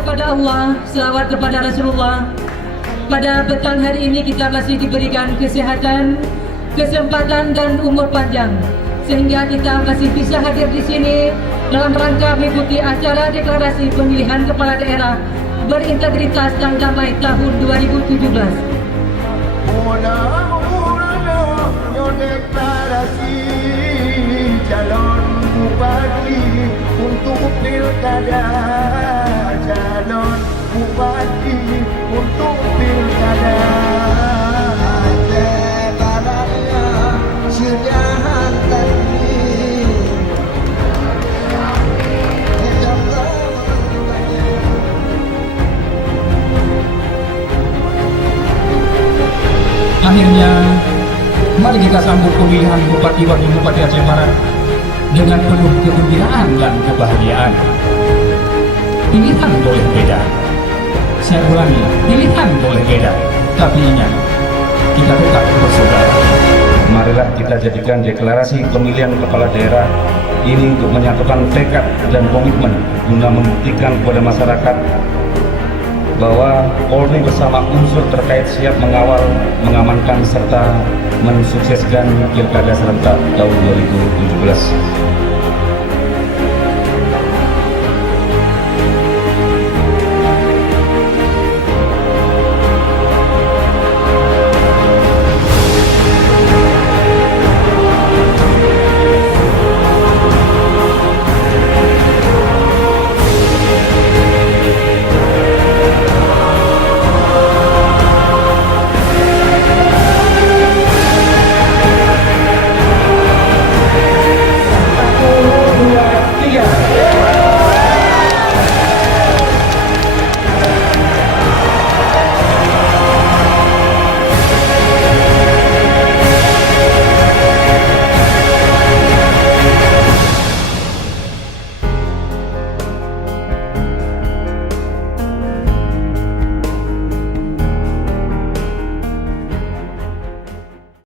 kepada Allah, selawat kepada Rasulullah. Pada petang hari ini kita masih diberikan kesehatan, kesempatan dan umur panjang, sehingga kita masih bisa hadir di sini dalam rangka mengikuti acara deklarasi pemilihan kepala daerah berintegritas dan damai tahun 2017. Deklarasi calon bupati untuk pilkada, calon bupati untuk pilkada. Deklarasi sudah tadi. Akhirnya, mari kita sambut pemilihan Bupati Wakil Bupati Aceh Barat dengan penuh kegembiraan dan kebahagiaan. Pilihan boleh beda. Saya ulangi, pilihan boleh beda. Tapi ingat, kita tetap bersaudara. Marilah kita jadikan deklarasi pemilihan kepala daerah ini untuk menyatukan tekad dan komitmen guna membuktikan kepada masyarakat bahwa Polri bersama unsur terkait siap mengawal, mengamankan, serta mensukseskan Pilkada serentak tahun 2017.